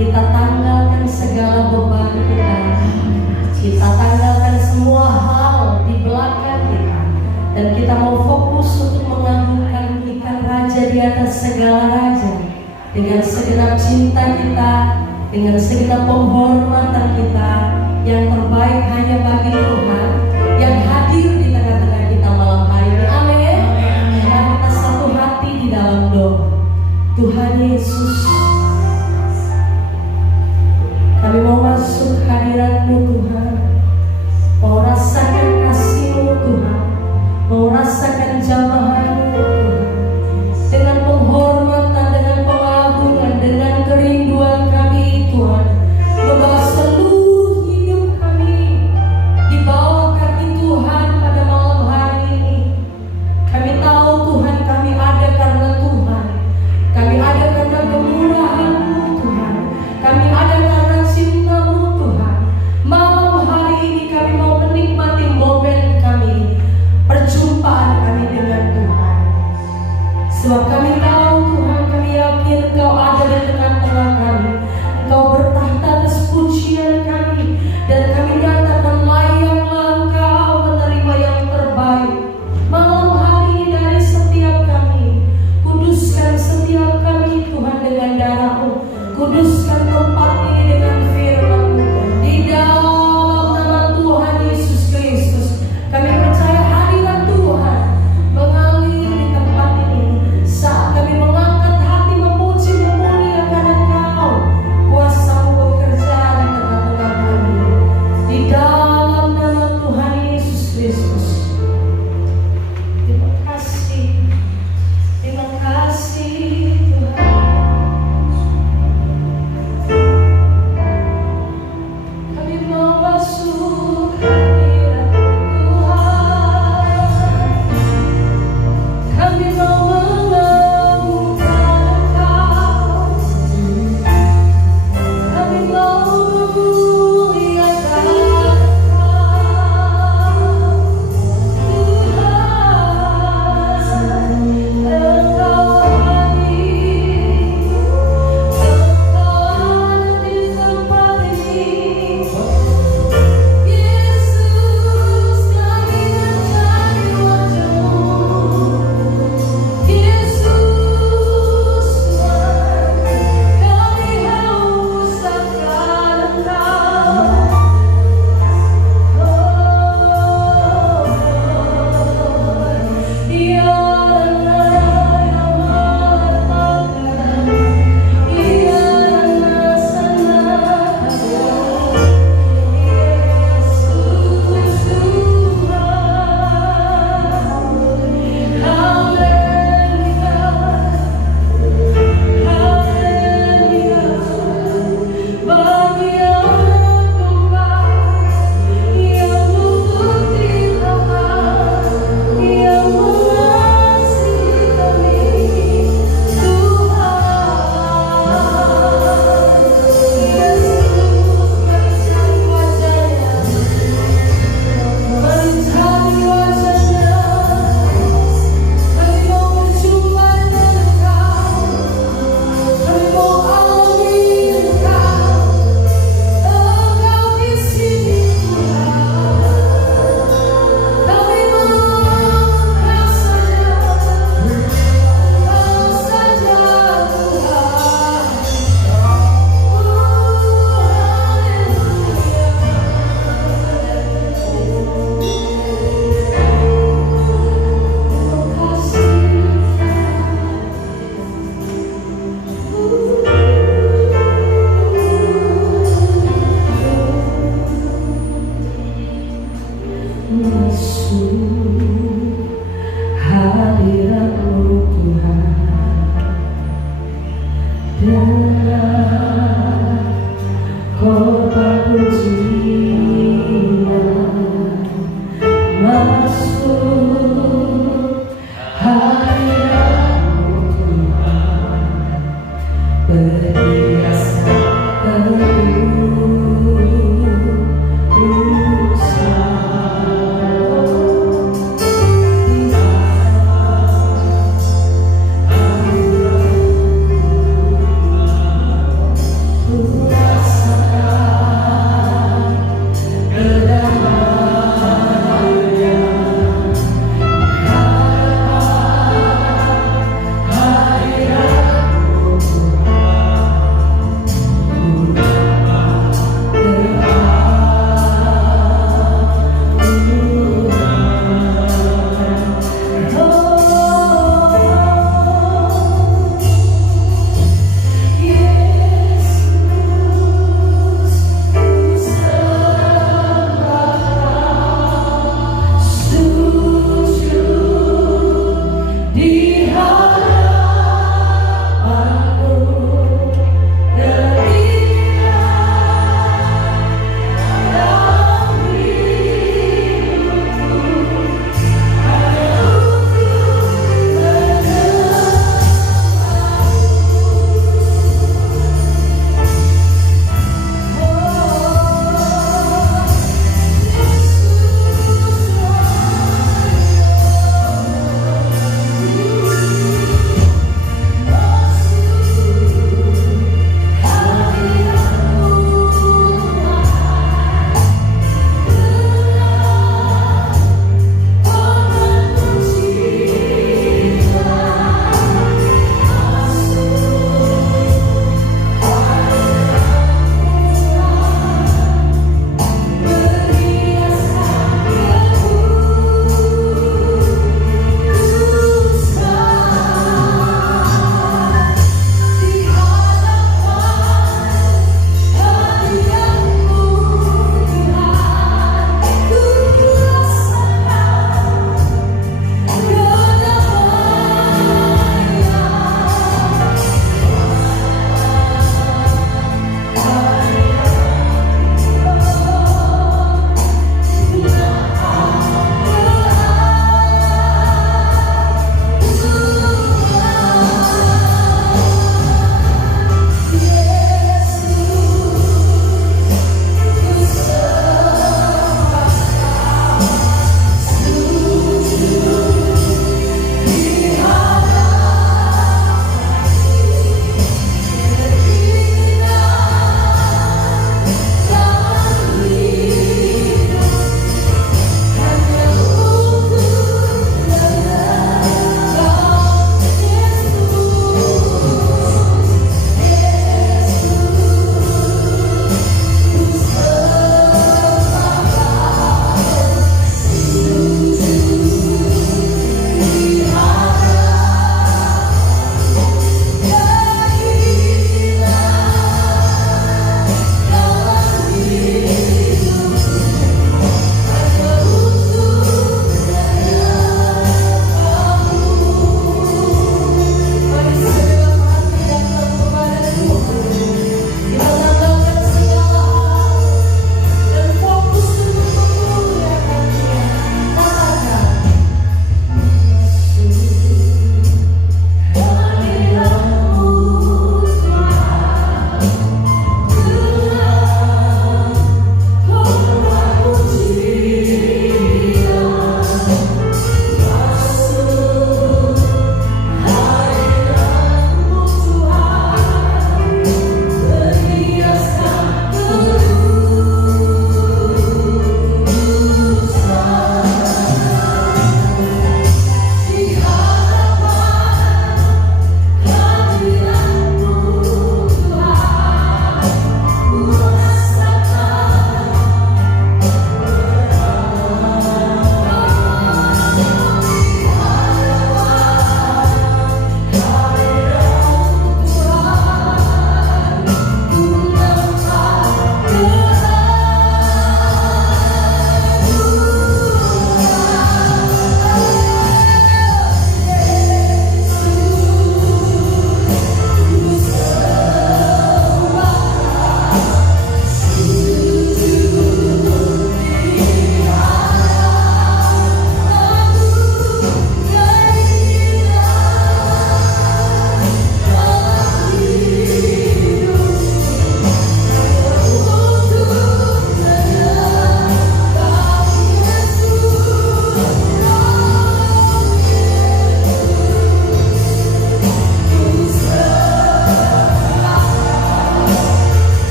Kita tanggalkan segala beban kita. Kita tanggalkan semua hal di belakang kita. Dan kita mau fokus untuk mengagungkan ikan raja di atas segala raja. Dengan segenap cinta kita, dengan segenap penghormatan kita, yang terbaik hanya bagi Tuhan yang hadir di tengah-tengah kita malam hari ini. Amin. Mari kita satu hati di dalam doa. Tuhan Yesus, kami mau masuk hadirat-Mu Tuhan, mau rasakan kasih-Mu Tuhan, mau rasakan jamahan-Mu Tuhan, dengan penghormatan, dengan pengagungan, dengan kerinduan kami Tuhan, membawa seluruh hidup kami di bawah kaki Tuhan pada malam hari ini. Kami tahu Tuhan, kami ada karena Tuhan, kami ada karena kemurahan-Mu Tuhan, kami ada karena cinta-Mu Tuhan. Malam hari ini kami mau menikmati momen kami, perjumpaan kami dengan Tuhan. Sebab kami tahu Tuhan, kami yakin Engkau ada di tengah-tengah kami. Engkau bertahta atas pujian kami, dan kami nyatakan layaklah Engkau menerima yang terbaik malam hari ini dari setiap kami. Kuduskan setiap kami Tuhan dengan darah-Mu, kuduskan tempat ini dengan firman-Mu. Di dalam nama Tuhan Yesus Kristus, kami percaya hadirat Tuhan mengalir di tempat ini. Saat kami mengangkat hati memuji memuliakan Engkau, kuasa-Mu bekerja di tengah-tengah kami. Di dalam nama Tuhan Yesus Kristus. Terima kasih Tuhan.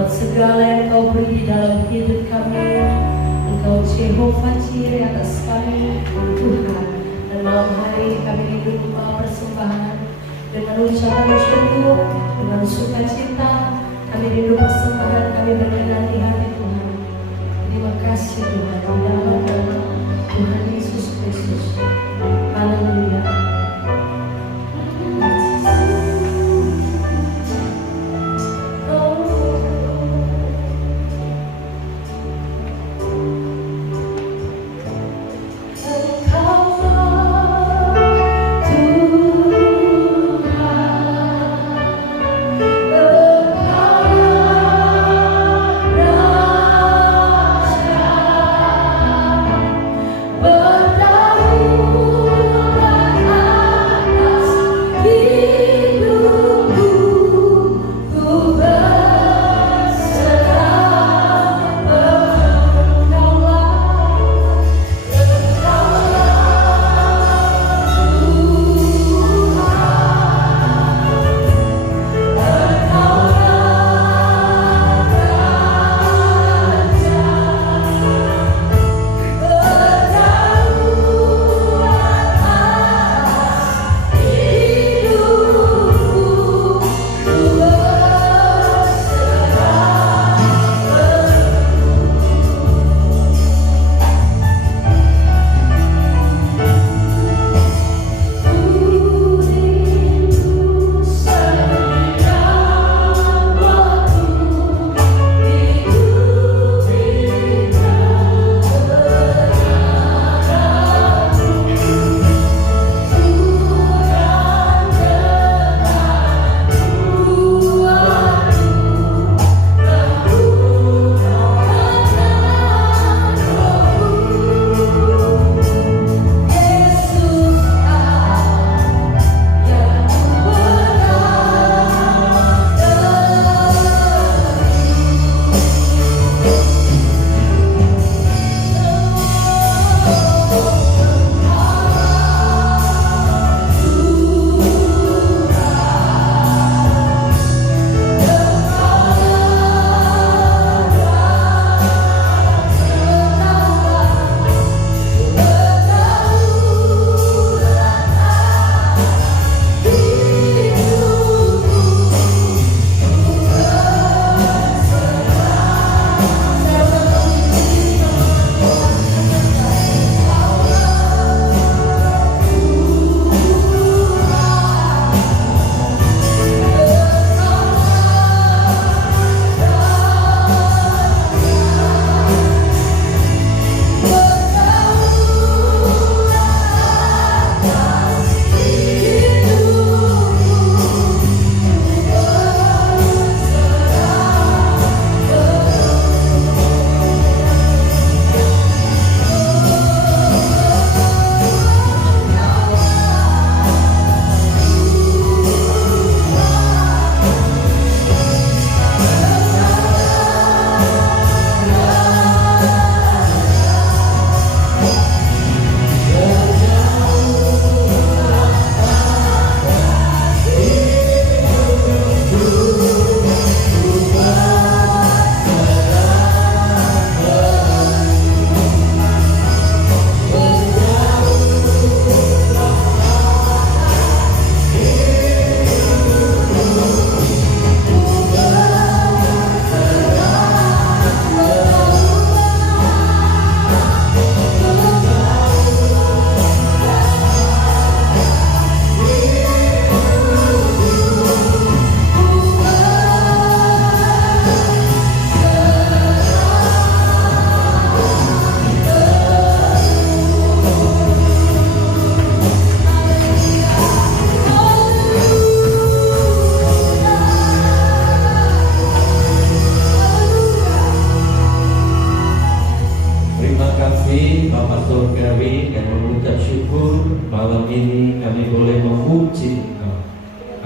buat segala yang Kau beri dalam hidup kami. Engkau Jehovah Jireh atas kami, Tuhan. Dan malam hari kami menyembah persembahan dengan ucapan syukur, dengan sukacita. Kami rindu persembahan kami berkenan di hati Tuhan. Terima kasih Tuhan, di dalam nama Tuhan Yesus Kristus. Haleluya.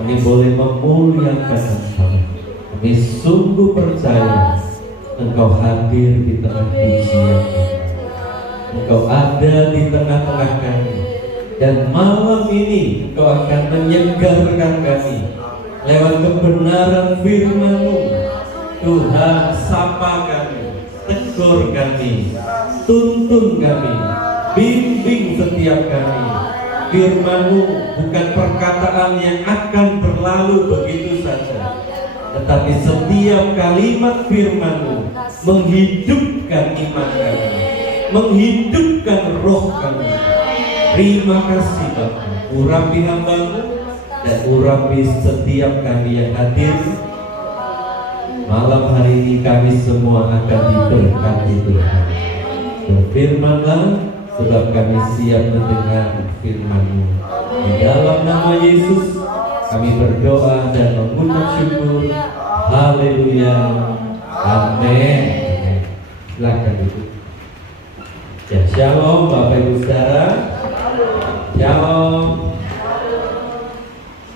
Kami boleh memuliakan Engkau. Kami sungguh percaya Engkau hadir di tengah pujian kami. Engkau ada di tengah-tengah kami. Dan malam ini Engkau akan menyegarkan kami lewat kebenaran firman-Mu, Tuhan, sapa kami, tegur kami, tuntun kami, bimbing setiap kami. Firman-Mu bukan perkataan yang akan berlalu begitu saja, tetapi setiap kalimat firman-Mu menghidupkan iman kami, menghidupkan roh kami. Terima kasih Bapa, urapi hamba-Mu dan urapi setiap kami yang hadir. Malam hari ini kami semua akan diberkati Tuhan. Berfirmanlah, sebab kami siap mendengar firman-Mu. Di dalam nama Yesus kami berdoa dan mengucap syukur. Haleluya. Amin. Silakan duduk. Ya, shalom Bapak Ibu Saudara. Shalom.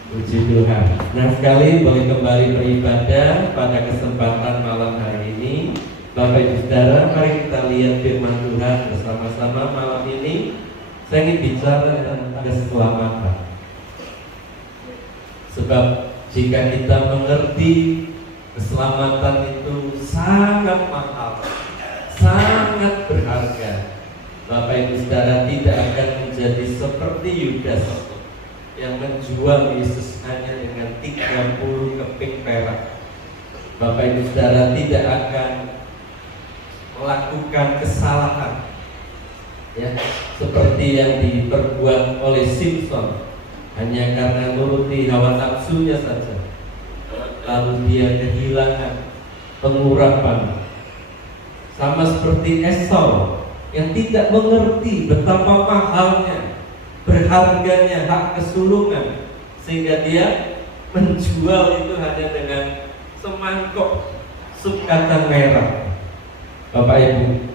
Puji Tuhan. Nah, sekali boleh kembali beribadah pada kesempatan malam hari ini. Bapak Ibu Saudara, mari kita lihat firman Tuhan bersama-sama malam ini. Saya ingin bicara tentang keselamatan. Sebab jika kita mengerti keselamatan itu sangat mahal, sangat berharga, Bapak Ibu Saudara tidak akan menjadi seperti Yudas yang menjual Yesus hanya dengan 30 keping perak. Bapak Ibu Saudara tidak akan melakukan kesalahan, ya, seperti yang diperbuat oleh Simpson hanya karena nuruti hawa nafsunya saja, lalu dia kehilangan pengurapan. Sama seperti Esau yang tidak mengerti betapa mahalnya, berharganya hak kesulungan, sehingga dia menjual itu hanya dengan semangkok sup kacang merah. Bapak Ibu,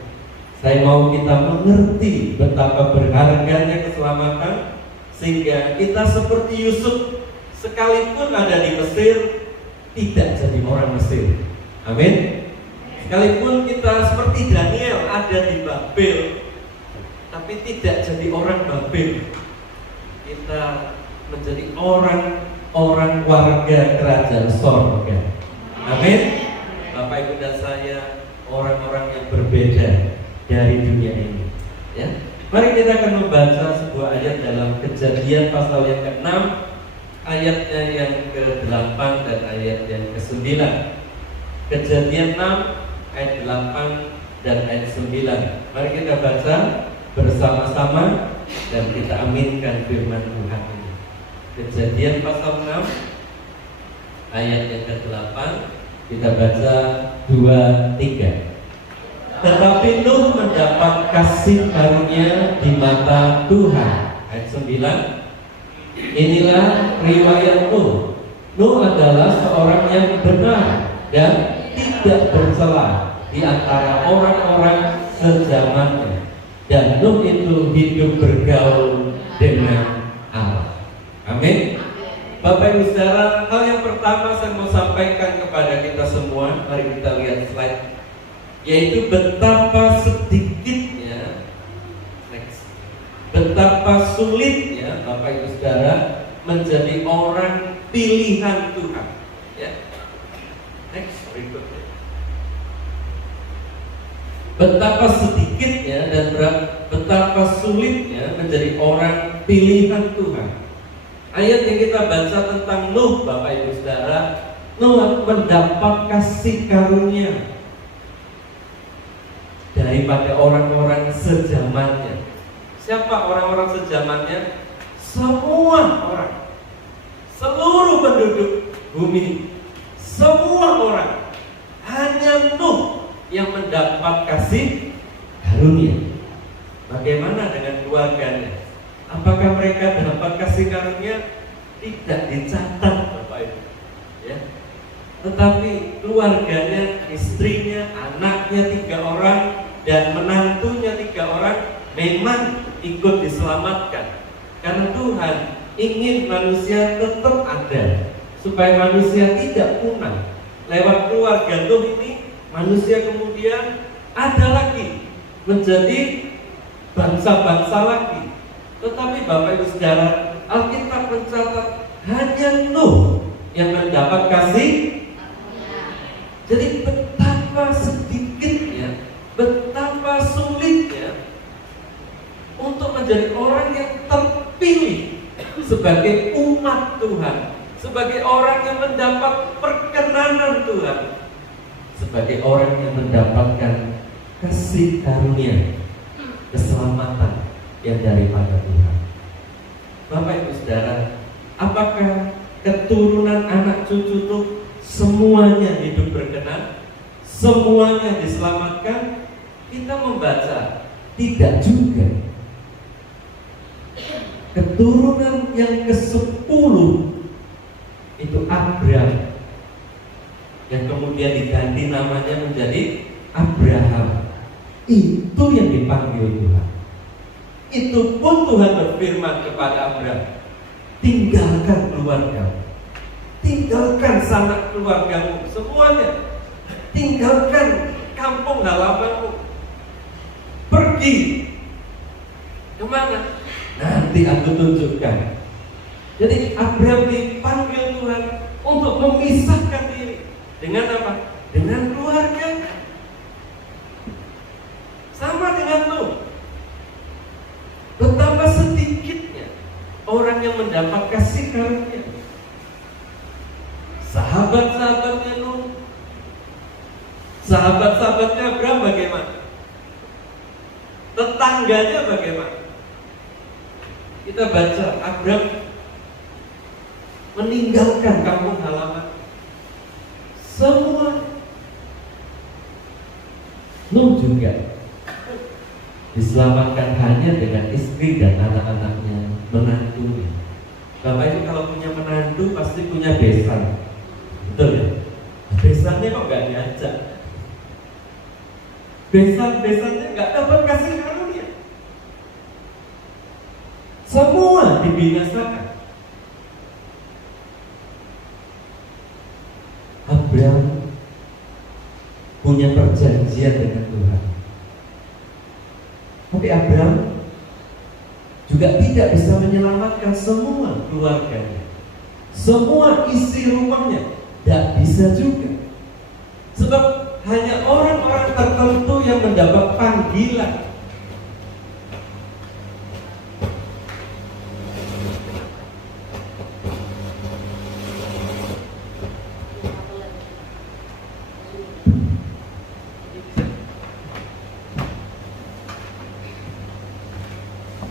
saya mau kita mengerti betapa berharganya keselamatan, sehingga kita seperti Yusuf, sekalipun ada di Mesir, tidak jadi orang Mesir. Amin. Sekalipun kita seperti Daniel ada di Babel, tapi tidak jadi orang Babel. Kita menjadi orang warga kerajaan sorga. Amin. Bapak Ibu dan saya orang-orang yang berbeda dari dunia ini, ya. Mari kita akan membaca sebuah ayat dalam Kejadian pasal yang ke-6, ayatnya yang ke-8 dan ayat yang ke-9. Kejadian 6 ayat 8 dan ayat 9. Mari kita baca bersama-sama dan kita aminkan firman Tuhan ini. Kejadian pasal 6 ayat yang ke-8, kita baca 2-3. Tetapi Nuh mendapat kasih karunia di mata Tuhan. Ayat 9. Inilah riwayat Nuh. Nuh adalah seorang yang benar dan tidak bercela di antara orang-orang sezamannya. Dan Nuh itu hidup bergaul dengan Allah. Amin. Bapak Ibu Saudara, hal yang pertama saya mau sampaikan kepada kita semua, mari kita lihat slide, yaitu betapa sedikitnya, betapa sulitnya Bapak Ibu Saudara menjadi orang pilihan Tuhan. Ya. Next, berikutnya. Betapa sedikitnya dan betapa sulitnya menjadi orang pilihan Tuhan. Ayat yang kita baca tentang Nuh, Bapak Ibu Saudara, Nuh mendapat kasih karunia daripada orang-orang sezamannya. Siapa orang-orang sezamannya? Semua orang, seluruh penduduk bumi, semua orang. Hanya Nuh yang mendapat kasih karunia. Bagaimana dengan keluarganya? Apakah mereka dapat kasih karunia? Tidak dicatat, Bapak Ibu, ya. Tetapi keluarganya, istrinya, anaknya 3 orang dan menantunya 3 orang memang ikut diselamatkan. Karena Tuhan ingin manusia tetap ada, supaya manusia tidak punah. Lewat keluarga Nuh ini, manusia kemudian ada lagi, menjadi bangsa-bangsa lagi. Tetapi Bapak Ibu Saudara, Alkitab mencatat hanya Nuh yang mendapat kasih Jadi betapa sedikitnya, betapa sulitnya untuk menjadi orang yang terpilih sebagai umat Tuhan, sebagai orang yang mendapat perkenanan Tuhan, sebagai orang yang mendapatkan kasih karunia, keselamatan yang daripada Tuhan. Bapak Ibu Saudara, apakah keturunan anak cucu itu semuanya hidup berkenan, semuanya diselamatkan? Kita membaca, tidak juga. Keturunan yang ke-10 itu Abraham, yang kemudian diganti namanya menjadi Abraham. Itu yang dipanggil Tuhan. Itu pun Tuhan berfirman kepada Abraham, tinggalkan keluarga, tinggalkan sanak keluargamu semuanya, tinggalkan kampung halamanmu, pergi kemana? Nanti aku tunjukkan. Jadi Abraham dipanggil Tuhan untuk memisahkan diri dengan apa? Dengan keluarganya. Sama dengan Nuh. Betapa sedikitnya orang yang mendapat kasih karunia. Sahabat-sahabatnya Nuh, sahabat-sahabatnya Abraham bagaimana? Tetangganya bagaimana? Kita baca Abraham meninggalkan kampung halaman semua. Nuh juga diselamatkan hanya dengan istri dan anak-anaknya, menantunya. Bapak itu kalau punya menantu pasti punya besan, betul ya? Besannya kok gak diajak? Besannya gak dapat kasih karunia. Semua dibinasakan. Abraham punya perjanjian dengan Tuhan, tapi Abraham juga tidak bisa menyelamatkan semua keluarganya, semua isi rumahnya, tidak bisa juga. Sebab hanya orang-orang tertentu yang mendapat panggilan.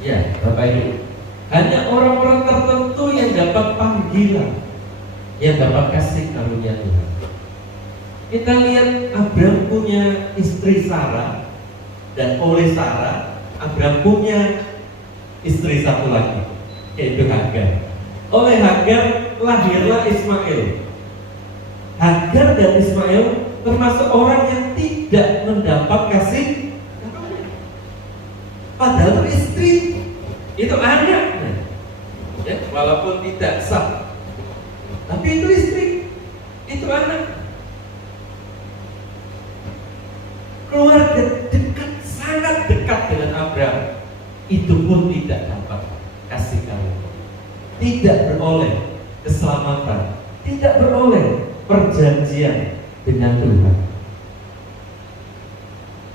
Ya, Bapak Ibu, hanya orang-orang tertentu yang dapat panggilan, yang dapat kasih karunia Tuhan. Kita lihat Abraham punya istri Sarah, dan oleh Sarah Abraham punya istri satu lagi, yaitu Hagar. Oleh Hagar lahirlah Ismail. Hagar dan Ismail termasuk orang yang tidak mendapat kasih karunia. Padahal itu istri, itu anaknya, ya, walaupun tidak sah, tapi itu istri, itu anak. Keluarga dekat, sangat dekat dengan Abraham, itu pun tidak dapat kasih karunia, tidak beroleh keselamatan, tidak beroleh perjanjian dengan Tuhan.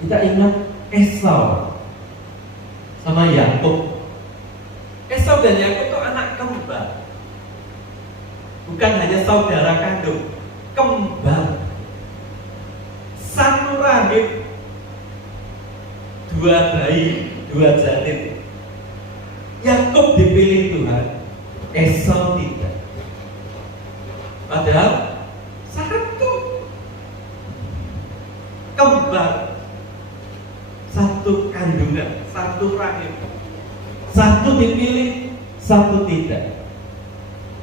Kita ingat Esau sama Yakub. Esau dan Yakub itu anak kembar, bukan hanya saudara kandung, kembar, satu rahim, dua bayi, dua janin. Yakub dipilih Tuhan, Esau tidak. Padahal satu kembar, satu kandungan, satu rahim. Satu dipilih, satu tidak.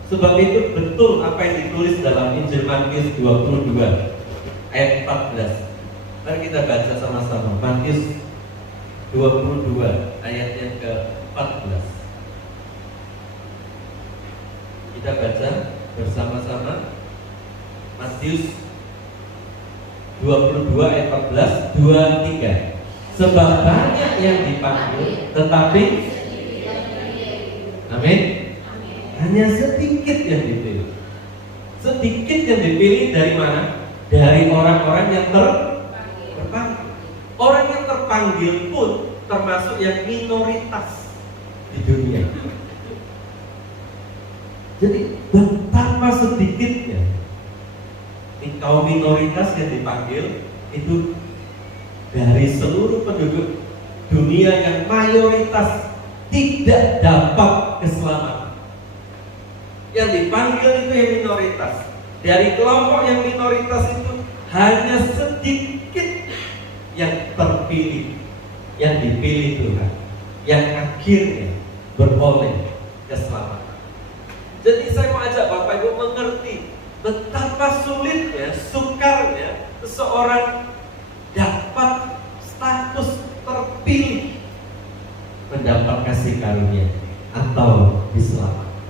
Sebab itu betul apa yang ditulis dalam Injil Matius 22 ayat 14. Mari kita baca sama-sama Matius 22 ayat yang ke-14. Kita baca bersama-sama Matius 22 ayat 14, 2, 3. Sebab banyak yang dipanggil, tetapi amin, hanya sedikit yang dipilih. Sedikit yang dipilih dari mana? dari orang-orang yang terpanggil. Orang yang terpanggil pun termasuk yang minoritas di dunia. Jadi betapa sedikitnya kaum minoritas yang dipanggil itu dari seluruh penduduk dunia yang mayoritas tidak dapat keselamatan. Yang dipanggil itu yang minoritas. Dari kelompok yang minoritas itu hanya sedikit yang terpilih, yang dipilih Tuhan, yang akhirnya beroleh keselamatan. Jadi saya mau ajak Bapak Ibu mengerti betapa sulitnya, sukarnya seseorang dapat status terpilih, mendapat kasih karunia atau diselamatkan.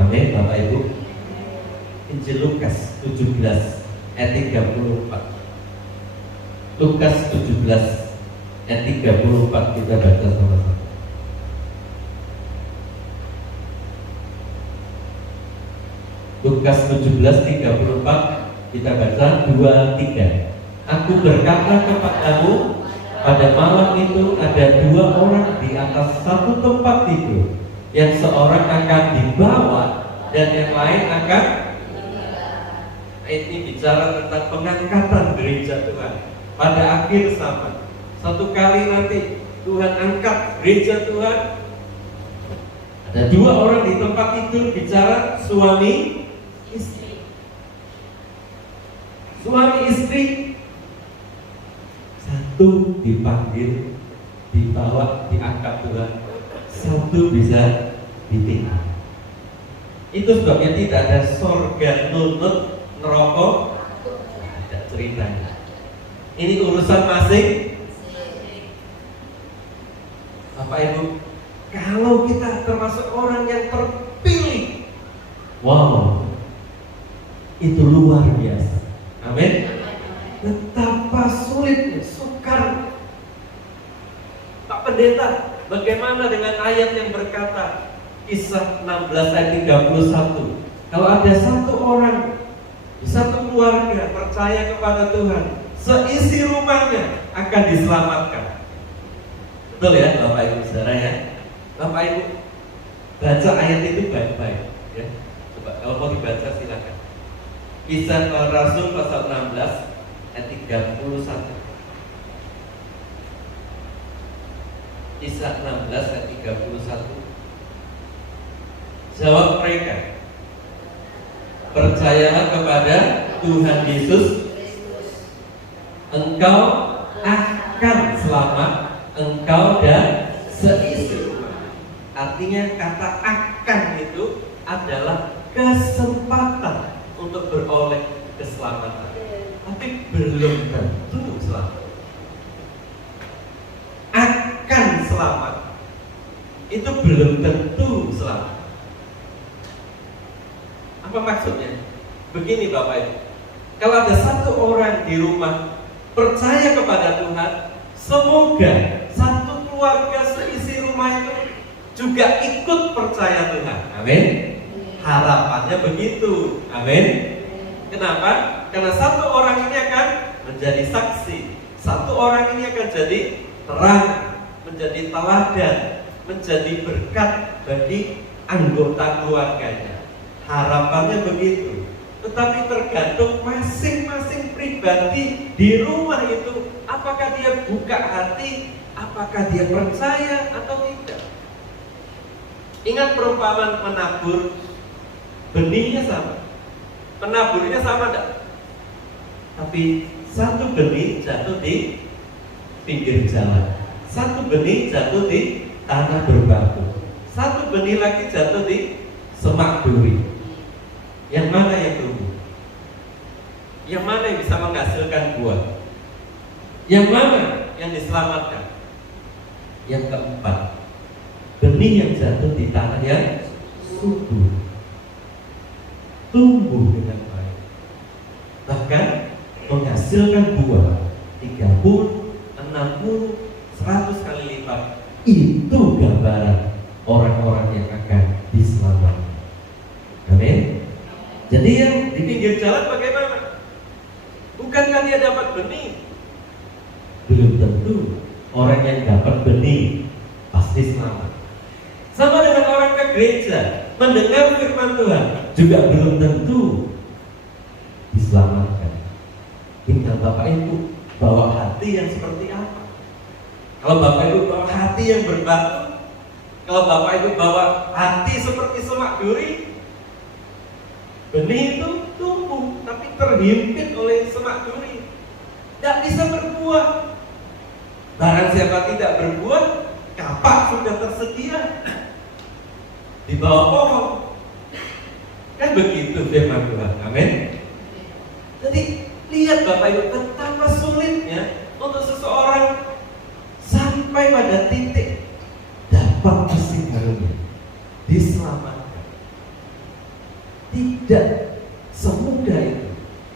Amin, Bapak Ibu. Injil Lukas 17 ayat 34. Lukas 17 ayat 34 kita baca sama-sama. Lukas 17:34 kita baca 2-3. Aku berkata kepadamu, pada malam itu ada 2 orang di atas satu tempat tidur, yang seorang akan dibawa dan yang lain akan. Ini bicara tentang pengangkatan gereja Tuhan pada akhir zaman. Satu kali nanti Tuhan angkat gereja Tuhan. Ada 2 orang di tempat tidur, bicara suami istri. Suami istri, satu dipanggil, dibawa, diangkat Tuhan, satu bisa ditinggal. Itu sebabnya tidak ada sorga nunut neraka, tidak ceritanya. Ini urusan masing. Bapak Ibu, kalau kita termasuk orang yang terpilih, wow, itu luar biasa. Amin. Betapa sulitnya, sukar. Pak Pendeta, bagaimana dengan ayat yang berkata Kisah 16 ayat 31, kalau ada satu orang di satu keluarga percaya kepada Tuhan, seisi rumahnya akan diselamatkan. Betul ya Bapak Ibu saudara ya. Bapak Ibu baca ayat itu baik-baik ya. Coba kalau mau dibaca silakan. Kisah Para Rasul pasal 16 ayat 31. Kisah 16 ayat 31. Jawab mereka, percayalah kepada Tuhan Yesus, engkau akan selamat, engkau dan seisi rumah. Artinya kata akan itu adalah kesempatan untuk beroleh keselamatan, tapi belum tentu selamat. Akan selamat itu belum tentu selamat. Apa maksudnya? Begini Bapak Ibu, kalau ada satu orang di rumah percaya kepada Tuhan, semoga satu keluarga seisi rumah itu juga ikut percaya Tuhan. Amin. Harapannya begitu. Amin. Kenapa? Karena satu orang ini akan menjadi saksi, satu orang ini akan jadi terang, menjadi teladan, menjadi berkat bagi anggota keluarganya. Harapannya begitu. Tetapi tergantung masing-masing pribadi di rumah itu, apakah dia buka hati, apakah dia percaya atau tidak. Ingat perumpamaan menabur, benihnya sama, penaburnya sama enggak? Tapi satu benih jatuh di pinggir jalan, satu benih jatuh di tanah berbatu, satu benih lagi jatuh di semak duri. Yang mana yang tumbuh? Yang mana yang bisa menghasilkan buah? Yang mana yang diselamatkan? Yang keempat, benih yang jatuh di tanah yang subur, tumbuh dengan baik, bahkan menghasilkan buah 30, 60, 100 kali lipat. Itu gambaran orang-orang yang akan diselamatkan. Amin. Jadi yang di pinggir jalan bagaimana? Bukankah dia dapat benih? Belum tentu orang yang dapat benih pasti selamat. Sama dengan orang ke gereja, mendengar firman Tuhan, juga belum tentu diselamatkan. Tinggal Bapak Ibu bawa hati yang seperti apa. Kalau Bapak Ibu bawa hati yang berbatu, kalau Bapak Ibu bawa hati seperti semak duri, benih itu tumbuh tapi terhimpit oleh semak duri, tidak bisa berbuah. Barang siapa tidak berbuah, kapak sudah tersedia di bawah pohon. Kan begitu firman Tuhan. Amin. Jadi lihat Bapak Ibu betapa sulitnya untuk seseorang sampai pada titik dapat kasih karunia, diselamatkan. Tidak semudah itu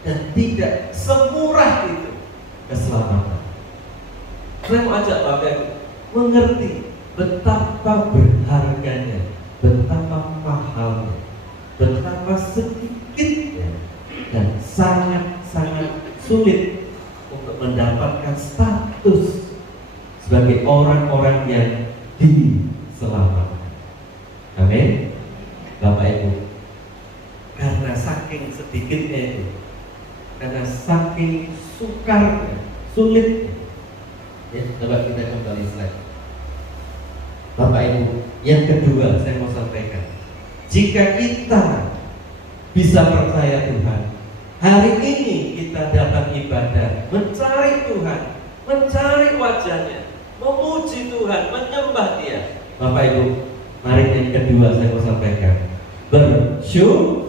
dan tidak semurah itu keselamatan. Saya mau ajak Bapak Ibu mengerti betapa berharganya, betapa mahalnya, betapa sedikitnya dan sangat-sangat sulit untuk mendapatkan status sebagai orang-orang yang diselamatkan. Amin. Bapak Ibu, karena saking sedikitnya itu, karena saking sukarnya, sulitnya, ya, coba kita kembali slide. Bapak Ibu, yang kedua saya mau sampaikan, jika kita bisa percaya Tuhan, hari ini kita datang ibadah, mencari Tuhan, mencari wajahnya, memuji Tuhan, menyembah Dia. Bapak Ibu, mari yang kedua saya mau sampaikan, bersyukur.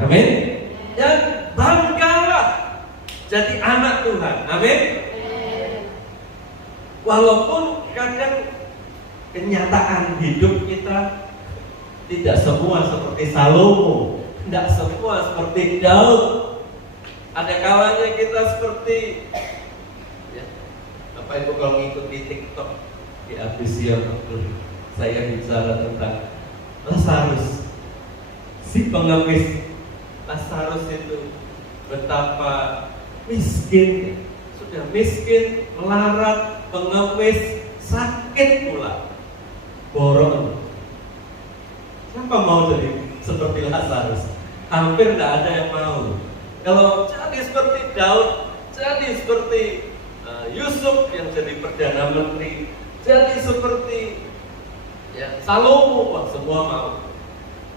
Amin. Dan banggalah jadi anak Tuhan. Amin. Walaupun kadang kenyataan hidup kita tidak semua seperti Salomo, tidak semua seperti Daud. Ada kalanya kita seperti, ya, Bapak Ibu kalau ngikut di TikTok, di Avision, saya bicara tentang Lazarus, si pengemis. Lazarus itu betapa miskin, sudah miskin, melarat, pengemis, sakit pula, boron. Siapa mau jadi seperti Lazarus? Hampir tidak ada yang mau. Kalau jadi seperti Daud, jadi seperti Yusuf yang jadi perdana menteri, jadi seperti Salomo, wah, semua mau.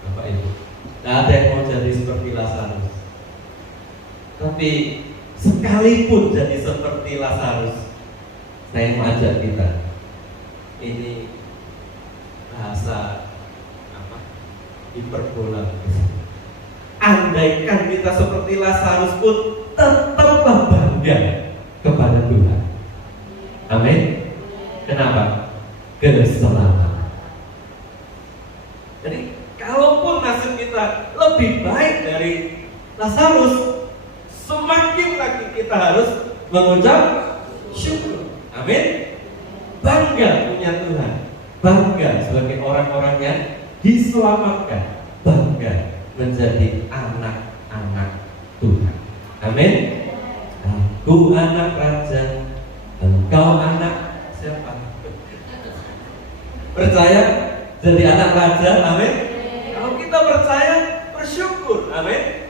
Bapak Ibu, tidak ada yang mau jadi seperti Lazarus. Tapi sekalipun jadi seperti Lazarus, saya mau ajak kita, ini bahasa hiperbola. Andaikan kita seperti Lazarus pun tetaplah bangga kepada Tuhan. Amin. Kenapa? Keselamatan. Jadi kalaupun nasib kita lebih baik dari Lazarus, semakin lagi kita harus mengucap syukur. Amin. Bangga punya Tuhan, bangga sebagai orang-orang yang diselamatkan, bangga menjadi anak-anak Tuhan. Amin. Aku anak raja, engkau anak siapa? Percaya jadi anak raja, amin. Kalau kita percaya, bersyukur, amin.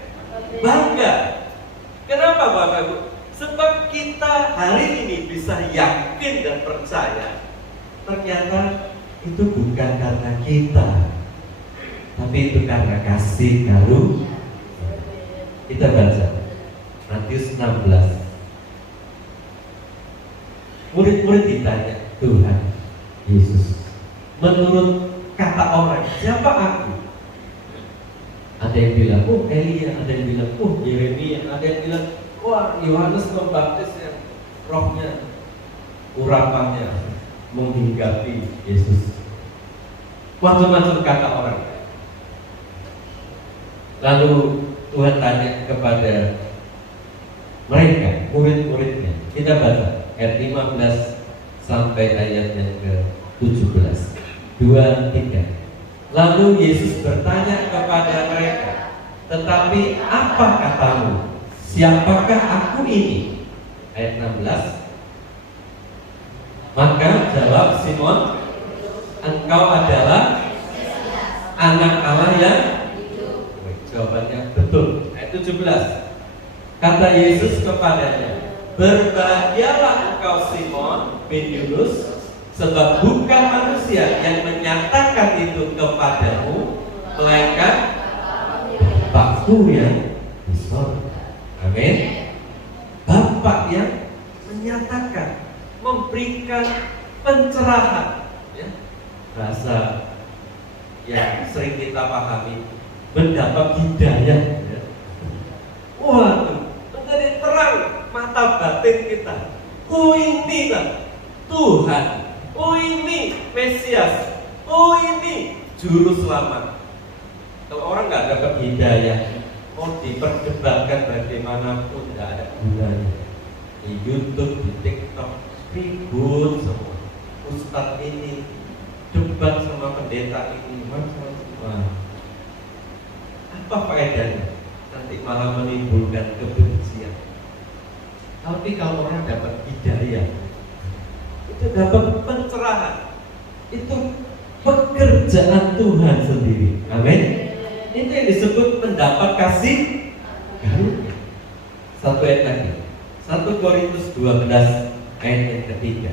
Bangga. Kenapa Bapak Ibu? Sebab kita hari ini bisa yakin dan percaya, ternyata itu bukan karena kita, tapi itu karena kasih karunia. Kita baca Matius 16. Murid-murid ditanya, Tuhan Yesus, menurut kata orang, siapa aku? Ada yang bilang, oh Elia, ada yang bilang, oh Yeremia, ada yang bilang, wah Yohanes Pembaptis yang rohnya, urapannya menghinggapi Yesus. Macam-macam kata orang. Lalu Tuhan tanya kepada mereka, murid-muridnya. Kita baca ayat 15 sampai ayat yang ke-17. 2, 3. Lalu Yesus bertanya kepada mereka, tetapi apa katamu? siapakah aku ini? Ayat 16. Maka jawab Simon, engkau adalah anak Allah yang hidup. Jawabannya betul. Ayat 17. Kata Yesus kepadanya, berbahagialah engkau Simon bin Yunus, sebab bukan manusia yang menyatakan itu kepadamu, melainkan Bapakku yang di sorga. Amin. Bapak yang menyatakan, memberikan pencerahan, ya. Bahasa yang sering kita pahami, mendapat hidayah, ya. Waduh, menjadi terang mata batin kita. Oh ini kan Tuhan, oh ini Mesias, oh ini Juru Selamat. Kalau orang nggak dapat hidayah, mau diperdebatkan bagaimanapun nggak ada gunanya. Di YouTube, di TikTok, ribut semua. Ustadz ini debat sama pendeta ini, macam-macam. Apa faedahnya? Nanti malah menimbulkan kebencian. Tapi kalau orang dapat hidayah, itu dapat pencerahan, itu pekerjaan Tuhan sendiri. Amin. Itu yang disebut mendapat kasih karunia. Satu ayat lagi, 1 Korintus 12 ayat yang ketiga.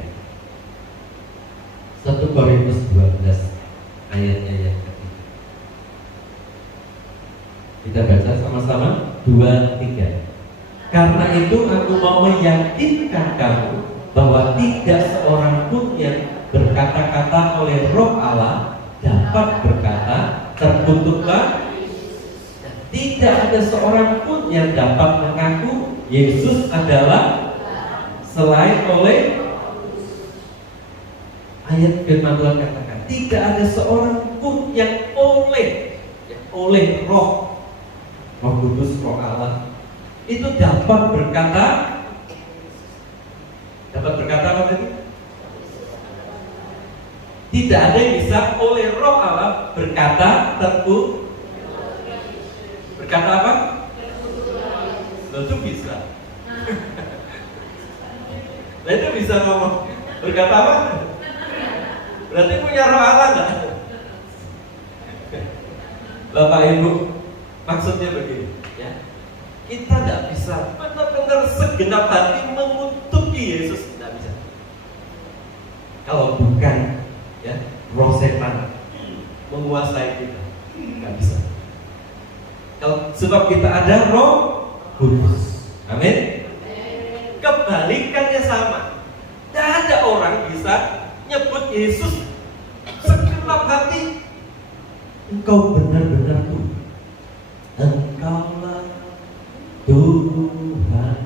1 Korintus 12 ayatnya yang ketiga. Kita baca sama-sama 2-3. Karena itu aku mau meyakinkan kamu bahwa tidak seorang pun yang berkata-kata oleh Roh Allah dapat berkata terkutuklah. Tidak ada seorang pun yang dapat mengaku Yesus adalah selain oleh ayat firman Tuhan katakan tidak ada seorang pun yang oleh Roh Kudus, Roh Allah itu dapat berkata apa tadi? Tidak ada yang bisa oleh Roh Allah berkata berkata apa? Itu bisa. Nah itu bisa ngomong berkata apa? Berarti punya Roh Allah enggak? Bapak Ibu, maksudnya begini, ya. Kita tidak bisa benar-benar segenap hati mengutuki Yesus, tidak bisa. Kalau bukan, ya, roh setan menguasai kita, tidak bisa. Kalau sebab kita ada Roh Kudus, amin. Kebalikannya sama. Tidak ada orang bisa nyebut Yesus segenap hati. Engkau benar-benar Tuhan. Engkaulah Tuhan.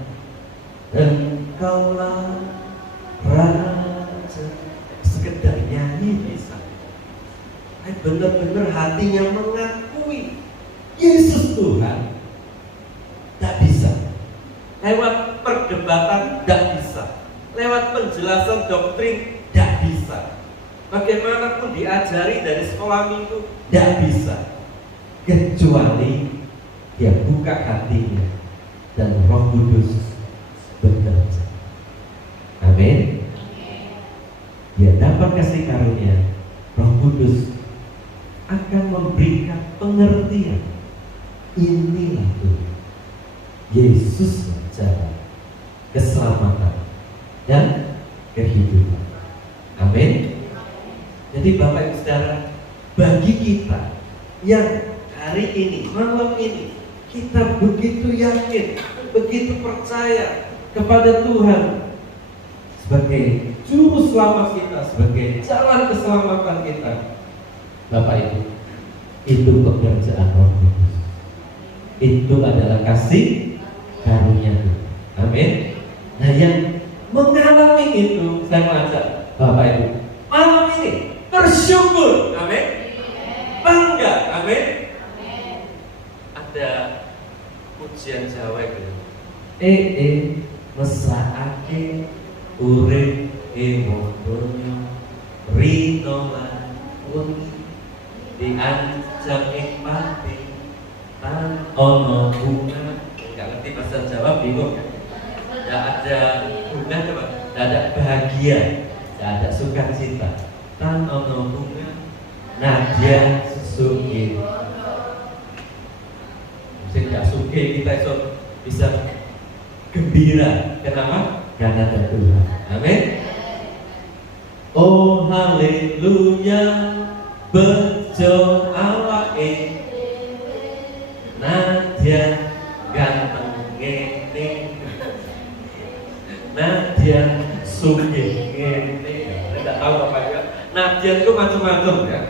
Engkaulah Raja. Sekedar nyanyi bisa. Benar-benar hatinya mengakui Yesus Tuhan. Tidak bisa. Lewat perdebatan tidak bisa. Lewat penjelasan doktrin tidak bisa. Bagaimanapun diajari dari sekolah minggu tidak bisa. Kecuali dia buka hatinya dan Roh Kudus bekerja. Amin. Dia dapat kasih karunia. Roh Kudus akan memberikan pengertian. Inilah Tuhan Yesus menjadi keselamatan dan kehidupan. Amin. Jadi Bapak Ibu Saudara, bagi kita yang hari ini, malam ini, kita begitu yakin, begitu percaya kepada Tuhan sebagai juru selamat kita, sebagai jalan keselamatan kita, Bapak Ibu, itu pekerjaan Roh Kudus. Itu adalah kasih karunia Tuhan. Amin. Nah yang mengalami itu, saya mengajak Bapak Ibu malam ini bersyukur. Amin. Bangga. Amin. Ada pujian Jawa itu. Mesraake urip mondonya rino lan wengi diancam ing pati tan ono bunga. Enggak ngerti bahasa bahasa Jawa bingung kan? Tidak ada bunga coba, tidak ada bahagia, tidak ada sukacita. Tan ono bunga, nadya suki. Mesti tidak suki kita bisa gembira. Kenapa? Karena ada Tuhan. Amin. Oh haleluya, bejo awake nadya ganteng ngene, nadya sugih ngene. Tidak tahu Bapak Ibu, nadya itu macam-macam ya.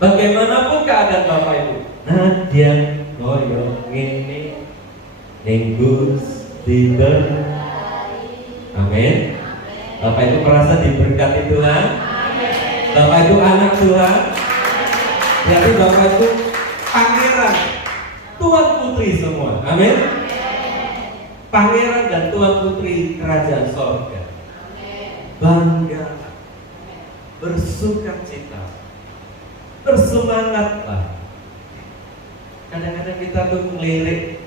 Bagaimanapun keadaan Bapak Ibu, nadya koyo ngene ning Gusti berkahi. Amin. Bapak Ibu merasa diberkati Tuhan. Bapak Ibu anak Tuhan. Jadi Bapak Ibu pangeran, tuan putri semua. Amin. Pangeran dan tuan putri kerajaan sorga. Bangga, bersukacita, bersemangatlah. Kadang-kadang kita tuh ngelirik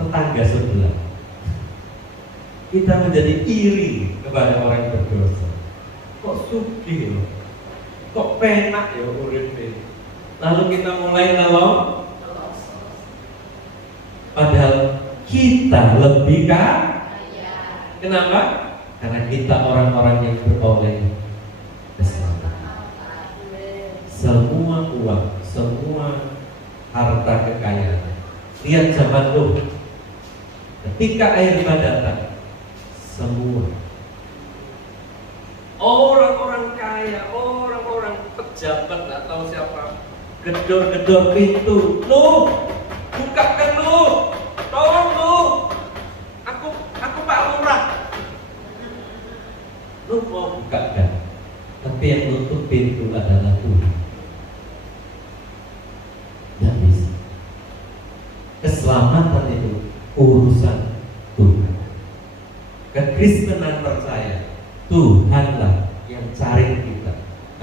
tetangga sebelah. Kita menjadi iri kepada orang yang berdosa. Kok sugih loh, kok penak ya uripnya. Lalu kita mulai nolong, padahal kita lebih kaya. Kenapa? Karena kita orang-orang yang beroleh keselamatan. Semua uang, semua harta kekayaan. Lihat zaman Nuh, ketika air bah datang, semua orang-orang kaya, orang-orang pejabat, nggak tahu siapa, gedor-gedor pintu. Nuh, bukakan Nuh, tolong Nuh, aku Pak Lurah. Nuh mau bukakan, tapi yang nutup pintu adalah Tuhan. Tidak bisa. Keselamatan itu urusan Tuhan. Kekristenan percaya Tuhanlah yang cari kita.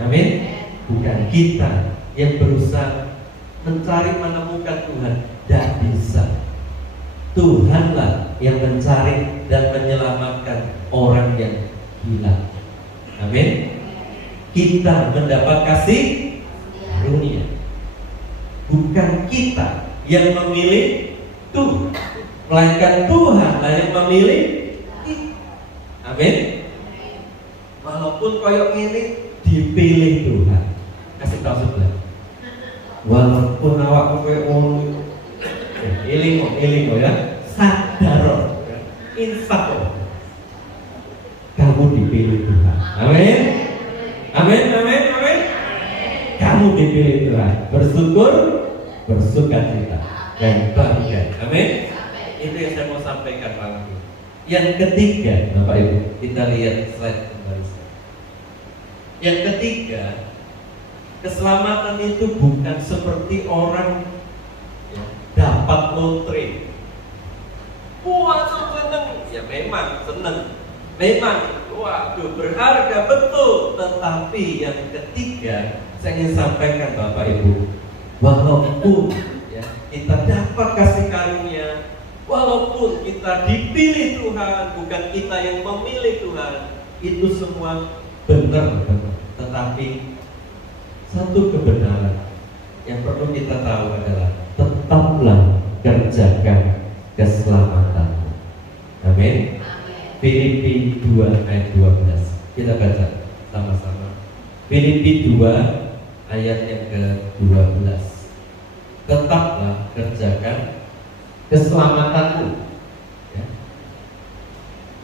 Amin. Bukan kita yang berusaha mencari menemukan Tuhan. Tidak bisa. Tuhanlah yang mencari dan menyelamatkan orang yang hilang. Amin. Kita mendapat kasih karunia. Bukan kita yang memilih Tuhan, melainkan Tuhanlah yang memilih kita. Amin. Walaupun koyok ini dipilih Tuhan. Kasih tahu sebelah. Walaupun awakmu koyok ngono, eling ya, sadar, insaf, kamu dipilih Tuhan. Amin. Amin. Amin. Amin. Kamu dipilih Tuhan. Bersyukur, bersukacita dan bangga. Amin. Itu yang saya mau sampaikan Pak. Yang ketiga, Bapak Ibu, kita lihat slide kembali. Yang ketiga, keselamatan itu bukan seperti orang ya, dapat lotre. Wah, seneng. Ya memang seneng. Memang, waduh, berharga betul. Tetapi yang ketiga, saya ingin sampaikan Bapak Ibu, walaupun ya, kita dapat kasih karunia, walaupun kita dipilih Tuhan, bukan kita yang memilih Tuhan, itu semua benar. Tetapi satu kebenaran yang perlu kita tahu adalah tetaplah kerjakan keselamatan. Amin. Filipi 2 ayat 12. Kita baca sama-sama. Filipi 2 ayat yang ke-12. Tetaplah kerjakan keselamatanmu. Ya.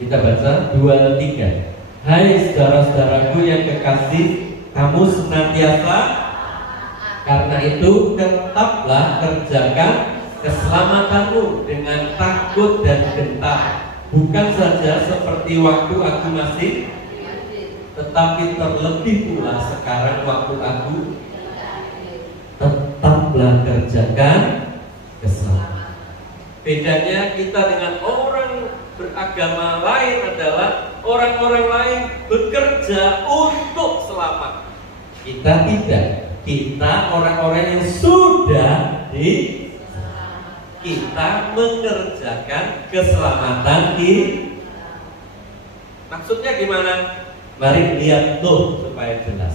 Kita baca 2-3. Hai saudara-saudaraku yang kekasih, kamu senantiasa karena itu tetaplah kerjakan keselamatanmu dengan takut dan gentar. Bukan saja seperti waktu aku masih, tetapi terlebih pula sekarang waktu aku. Tetaplah kerjakan keselamatan. Bedanya kita dengan orang beragama lain adalah orang-orang lain bekerja untuk selamat. Kita tidak. Kita orang-orang yang sudah diselamatkan. kita mengerjakan keselamatan Maksudnya gimana? Mari lihat Nuh supaya jelas.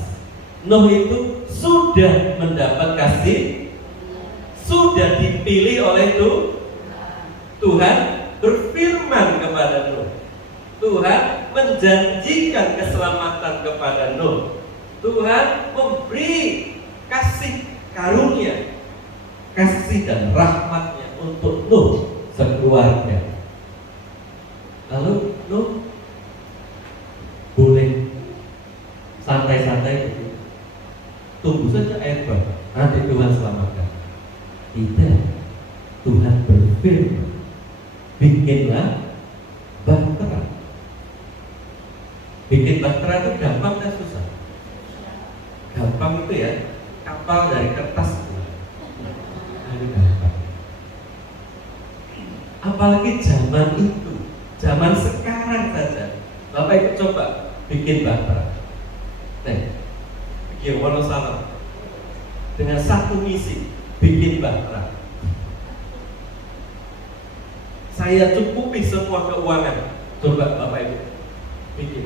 Nuh itu sudah mendapat kasih, sudah dipilih oleh Tuhan berfirman kepada Nuh. Tuhan menjanjikan keselamatan kepada Nuh. Tuhan memberi kasih karunia, kasih dan rahmatnya untuk Nuh sekeluarga. Lalu Nuh boleh santai-santai begitu, tunggu saja air bah, nanti Tuhan selamatkan. Tidak, Tuhan berfirman, bikinlah bahtera. Bikin bahtera itu gampang dan susah? Gampang itu ya, kapal dari kertas itu gampang. Apalagi zaman itu, zaman sekarang saja. Bapak Ibu coba bikin bahtera. Bikin Wonosalam dengan satu misi, bikin bahtera. Saya cukupi semua keuangan. Coba Bapak Ibu bikin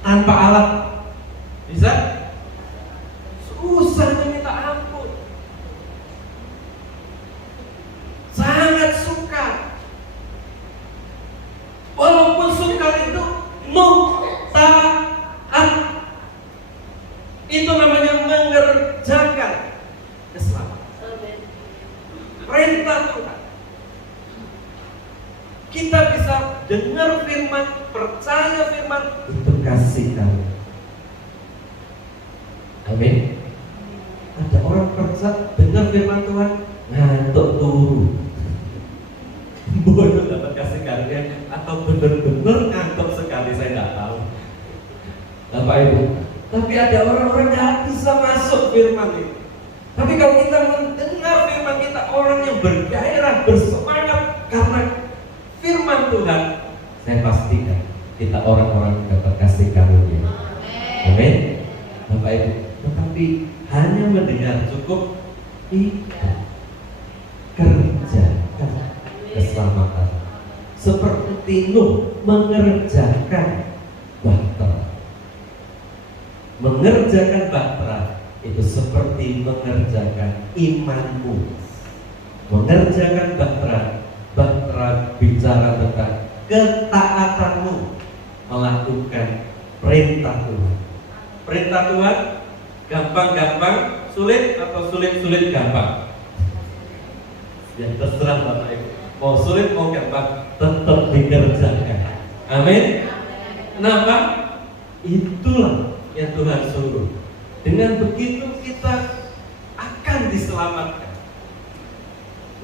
tanpa alat, bisa? Susahnya minta ampun. Sangat sukar. Walaupun sukar itu mutaat. Itu namanya mengerjakan keselamatan. Perintah Tuhan. Kita bisa dengar firman, percaya firman, itu kasih kamu. Amin. Ada orang percaya dengar firman Tuhan, ngantuk turu. Itu dapat kasih karunia atau benar-benar ngantuk sekali, saya tidak tahu. Bapak Ibu, tapi ada orang-orang yang bisa masuk firman itu. Tapi kalau kita mendengar firman, kita orang yang bergairah, bersemangat karena firman Tuhan, saya pastikan kita orang-orang yang dapat kasih karunia. Amin. Bapak Ibu, tetapi hanya mendengar cukup tidak. Kerjakan keselamatan seperti Nuh mengerjakan bahtera. Mengerjakan bahtera itu seperti mengerjakan imanmu. Mengerjakan bahtera bicara tentang ketaatanmu melakukan perintah Tuhan. Perintah Tuhan gampang-gampang, sulit atau sulit-sulit gampang? Ya terserah Bapak Ibu. Mau sulit mau gampang, tetap dikerjakan. Amin. Kenapa? Itulah yang Tuhan suruh. Dengan begitu kita akan diselamatkan.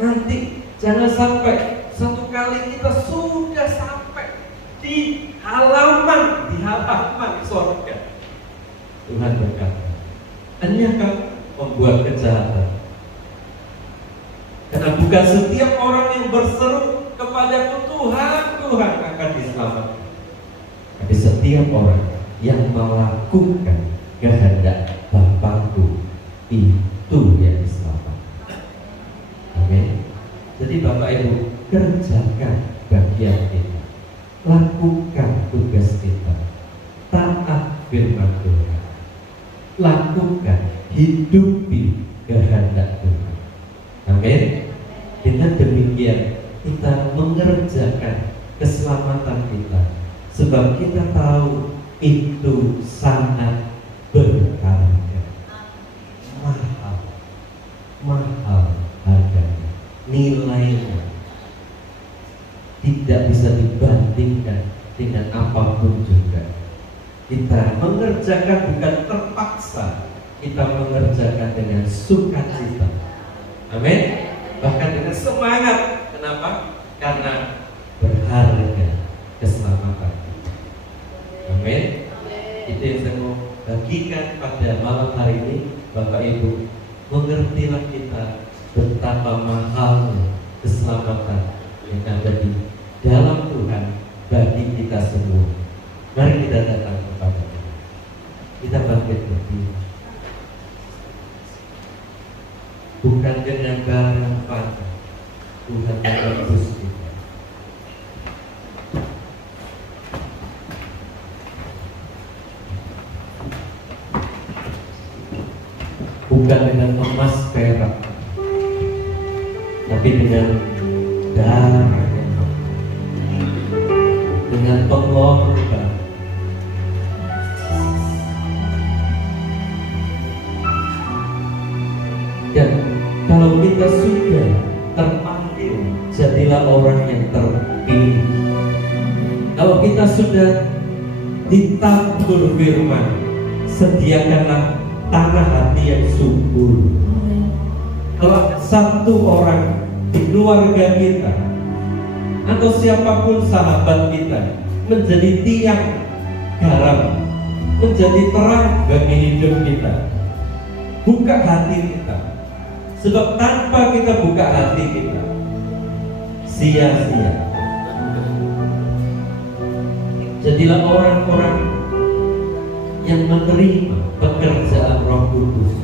Nanti jangan sampai satu kali kita sudah sampai di halaman surga, Tuhan berkata, hanya kamu membuat kejahatan. Karena bukan setiap orang yang berseru kepadaku Tuhan, Tuhan akan diselamatkan. Tapi setiap orang yang melakukan kehendak Bapakku itu yang diselamatkan. Amin. Jadi Bapak Ibu, kerjakan bagian kita, lakukan tugas kita, taat firman Tuhan, lakukan, hidupi kehendak Tuhan. Amin. Dengan demikian kita mengerjakan keselamatan kita, sebab kita tahu itu sangat berharga, mahal harganya, nilainya tidak bisa dibandingkan dengan apapun juga. Kita mengerjakan bukan terpaksa, kita mengerjakan dengan sukacita. Amin. Bahkan dengan semangat. Kenapa? Karena berharga keselamatan. Amin. Itu yang saya mau bagikan pada malam hari ini. Bapak Ibu, mengertilah kita betapa mahalnya keselamatan yang ada di dalam Tuhan bagi kita semua. Mari kita datang kepada Dia. Kita bangkit berdiri. Bukan dengan barang panjang, bukan dengan emas perak, tapi dengan darah, dengan pengorbanan. Dan kalau kita sudah terpanggil, jadilah orang yang terpilih. Kalau kita sudah ditabur firman, sediakanlah tanah hati yang subur. Kalau satu orang di keluarga kita atau siapapun sahabat kita menjadi tiang garam, menjadi terang bagi hidup kita, buka hati kita. Sebab tanpa kita buka hati kita, sia-sia. Jadilah orang-orang yang menerima pekerjaan Roh Kudus.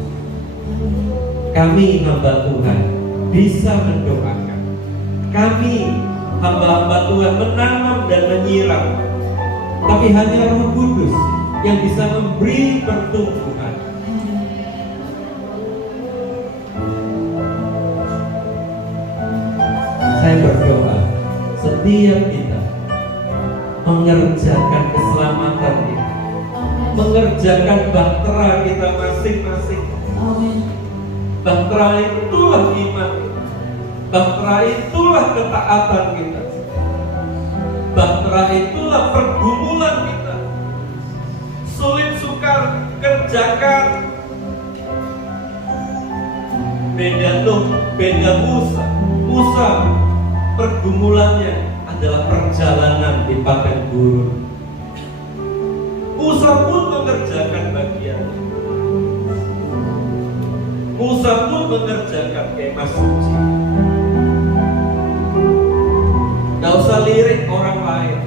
Kami hamba Tuhan bisa mendoakan. Kami hamba-hamba Tuhan menanam dan menyiram. Tapi hanya Roh Kudus yang bisa memberi pertumbuhan. Saya berdoa setiap kita mengerjakan keselamatan kita, mengerjakan bahtera kita masing-masing. Bahtera itulah iman kita, bahtera itulah ketaatan kita, bahtera itulah pergumulan kita. Sulit sukar kerjakan. Beda Nuh, beda Musa. Musa pergumulannya adalah perjalanan di padang gurun. Musa pun mengerjakan bagiannya. Musa pun mengerjakan kemah suci. Tidak usah lirik orang lain.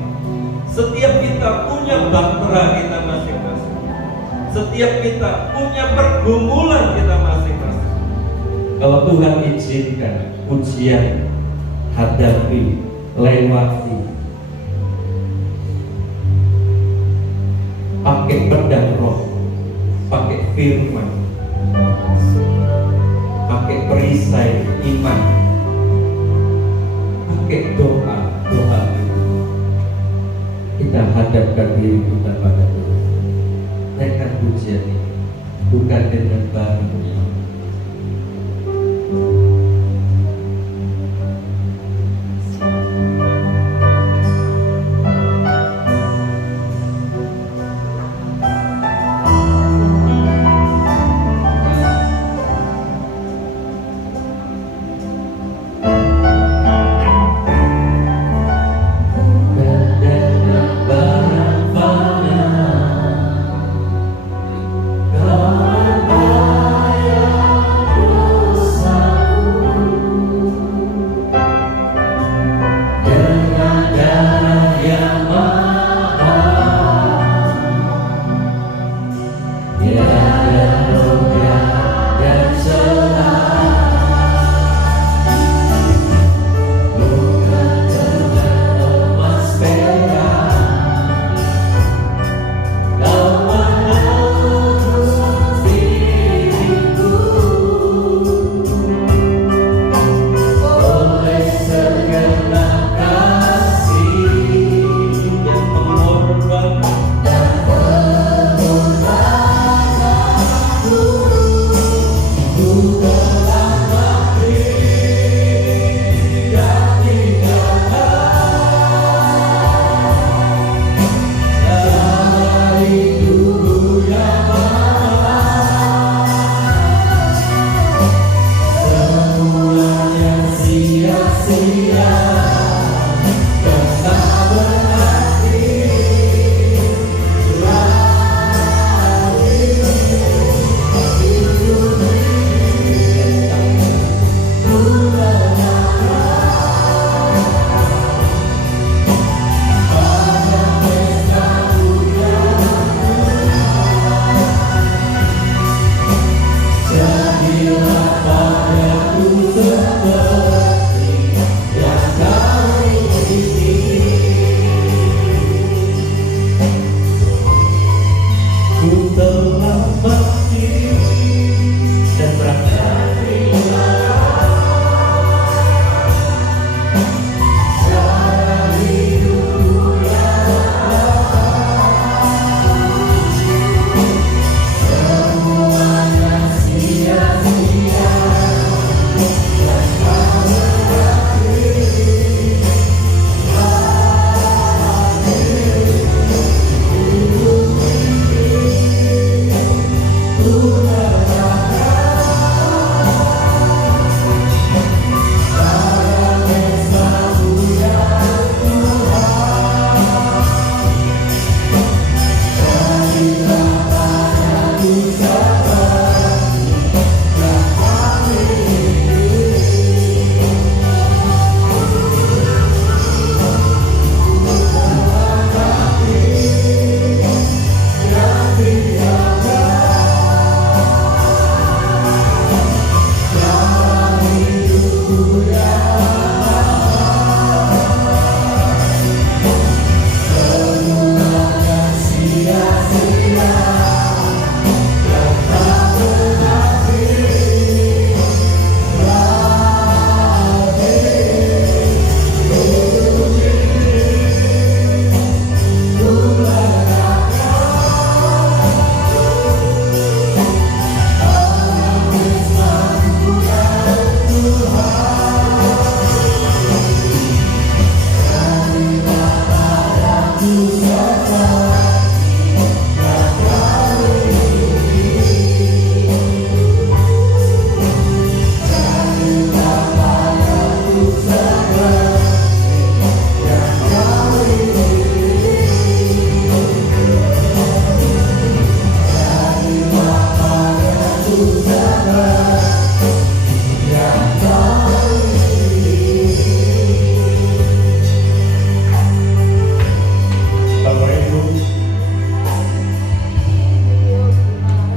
Setiap kita punya bahtera kita masing-masing. Setiap kita punya pergumulan kita masing-masing. Kalau Tuhan izinkan ujian, hadapi, lewati, pakai pedang roh, pakai firman, pakai perisai iman, pakai doa. Kita hadapkan diri kita pada Tuhan. Naikkan pujian ini bukan dengan barang. Kau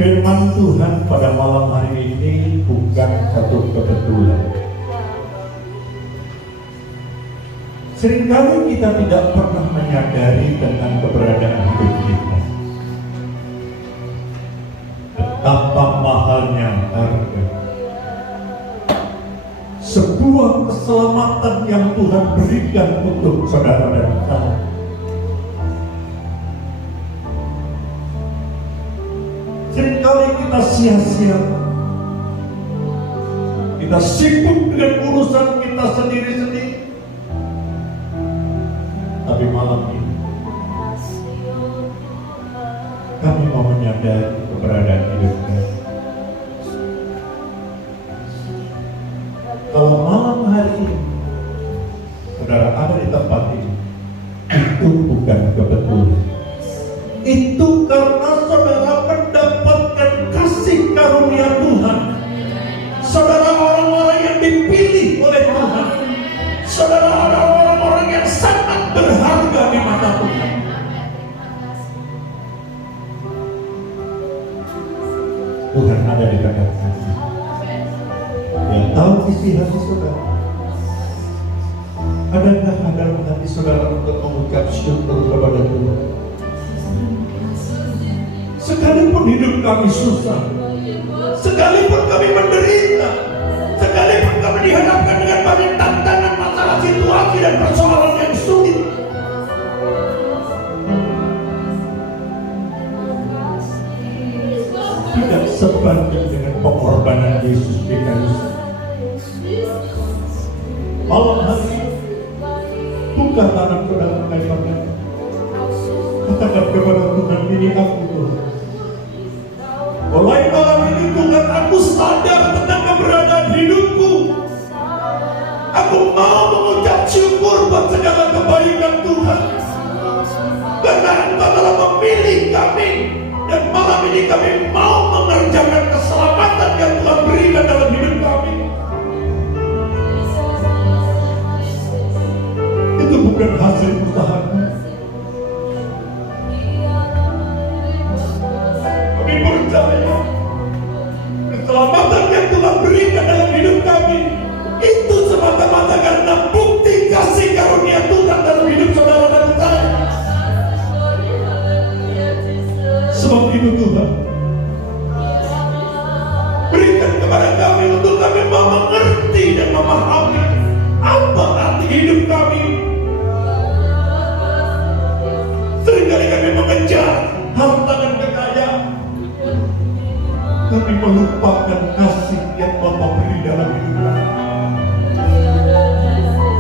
Firman Tuhan pada malam hari ini bukan satu kebetulan. Seringkali kita tidak pernah menyadari tentang keberadaan hidup kita. Betapa mahalnya harga sebuah keselamatan yang Tuhan berikan untuk saudara dan saya. Seringkali kita sia-sia, kita sibuk dengan urusan kita sendiri-sendiri. Tapi malam ini kami mau menyadari keberadaan hidup kami. Kalau malam hari ini saudara ada di tempat ini, itu bukan kebetulan. Itu karena saudara mendapatkan kasih karunia Tuhan. Saudara orang-orang yang dipilih oleh Tuhan. Saudara ada orang-orang yang sangat berharga di mata Tuhan. Tuhan ada di dekat hati. Dia tahu isi hati saudara. Adakah ada hati saudara untuk mengucap syukur kepada Tuhan? Sekalipun hidup kami susah, sekalipun kami menderita, sekalipun kami dihadapkan dengan banyak tantangan, masalah, situasi dan persoalan yang sulit, tidak sebanding dengan pengorbanan Yesus di kayu salib. Malam hari ini, buka tangan saudara lebarkan. Katakan kepada Tuhan, ini aku Tuhan. Mulai malam ini Tuhan, aku sadar tentang keberadaan hidupku. Aku mau mengucap syukur buat segala kebaikan Tuhan. Karena Engkau telah memilih kami. Dan malam ini kami mau mengerjakan keselamatan yang Tuhan berikan dalam hidup kami. Itu bukan hasil usaha kami. Kami percaya keselamatan yang Tuhan berikan dalam hidup kami itu semata-mata karena bukti kasih karunia Tuhan dalam hidup saudara dan saya. Sebab itu Tuhan, berikan kepada kami untuk kami mau mengerti dan memahami apa arti hidup kami. Seringkali kami mengejar harta dan kekayaan, kami melupakan kasih yang Bapa beri dalam hidup kami.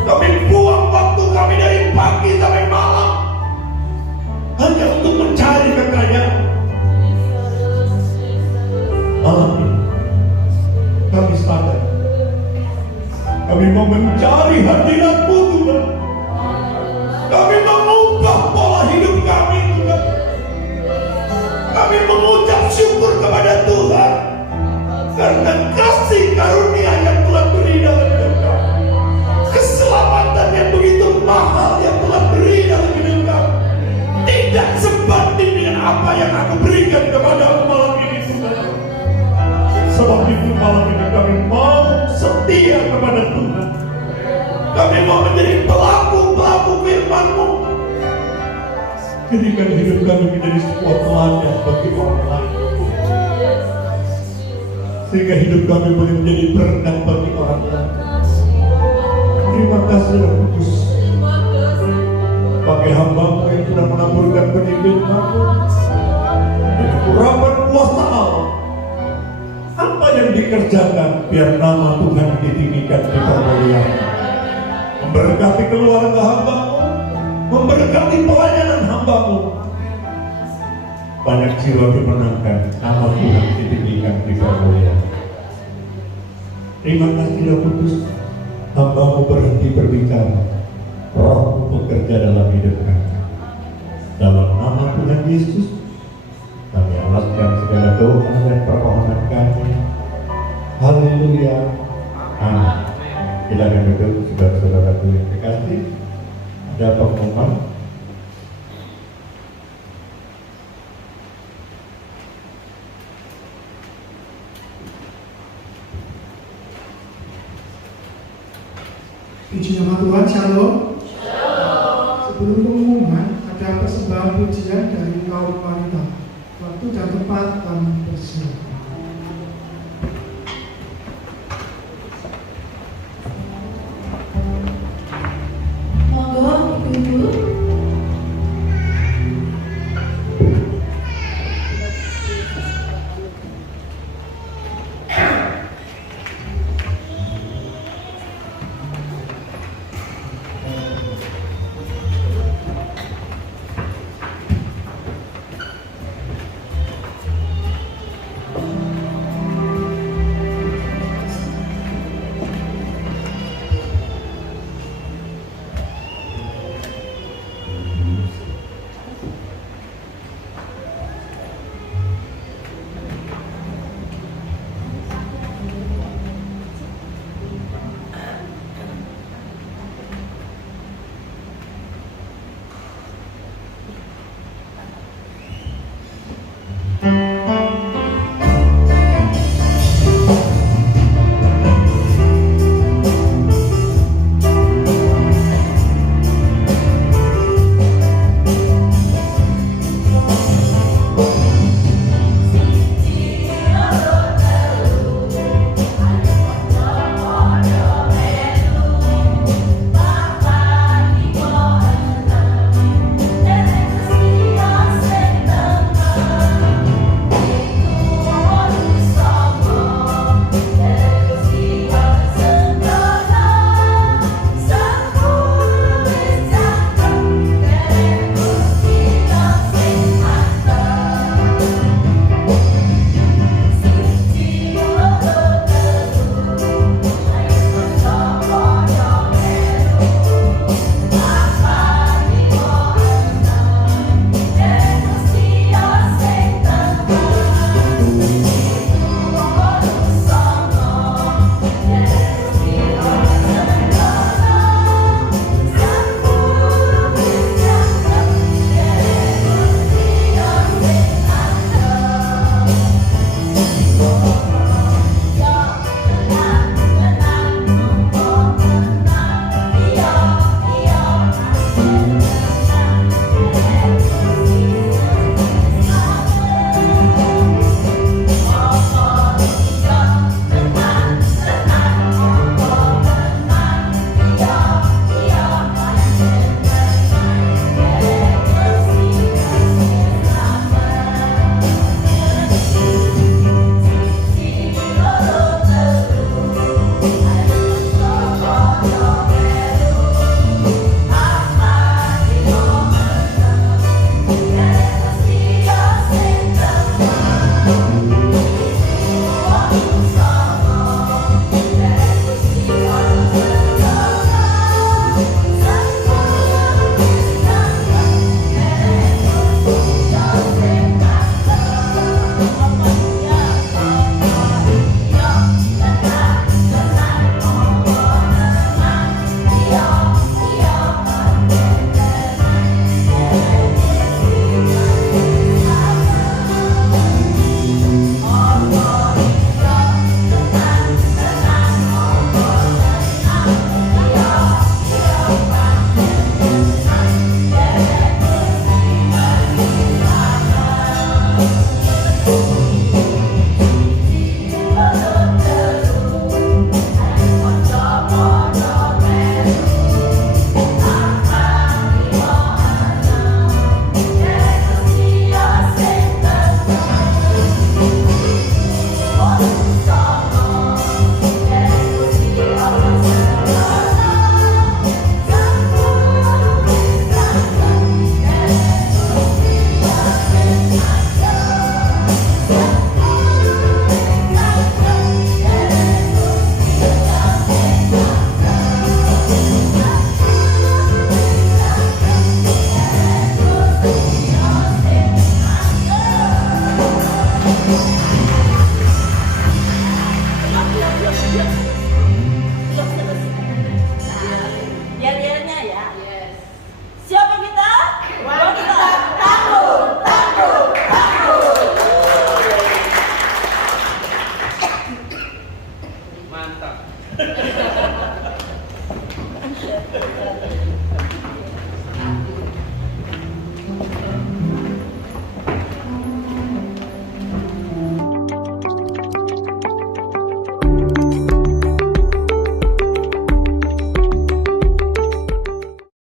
Kami buang waktu kami dari pagi sampai malam hanya untuk mencari kekayaan. Malam ini kami sadar, kami mau mencari hadirat-Mu Tuhan. Kami mengubah pola hidup kami Tuhan. Kami mengucap syukur kepada Tuhan karena kasih karunia yang Tuhan beri dalam hidup kami. Keselamatan yang begitu mahal yang Tuhan beri dalam hidup kami tidak sebanding dengan apa yang aku berikan kepada-Mu malam ini Tuhan. Sebab itu malam ini kami mau setia kepada Tuhan. Kami mau menjadi pelaku-pelaku firman-Mu. Jadikan hidup kami menjadi sebuah teladan bagi orang lain, sehingga hidup kami boleh menjadi berkat bagi orang lain. Terima kasih Roh Kudus, bagi hamba-Mu yang sudah menaburkan benih firman-Mu dengan urapan kuasa Allah. Apa yang dikerjakan biar nama Tuhan ditinggikan, dipermuliakan. Memberkati keluarga hamba-Mu, memberkati pelayanan hamba-Mu. Banyak jiwa dimenangkan, nama Tuhan ditinggikan, dipermuliakan. Terima kasih Roh Kudus, hamba-Mu berhenti berbicara, Roh-Mu bekerja dalam hidup kami. Dalam nama Tuhan Yesus kami alaskan segala doa dan permohonan kami. Haleluya. Amin. Silakan duduk saudara-saudaraku yang terkasih. Ada pengumuman. nama Tuhan, Shalom. Sebelum pengumuman, ada persembahan pujian dari kaum wanita. Waktu dan tempat kami persilakan. Monggo ibu-ibu.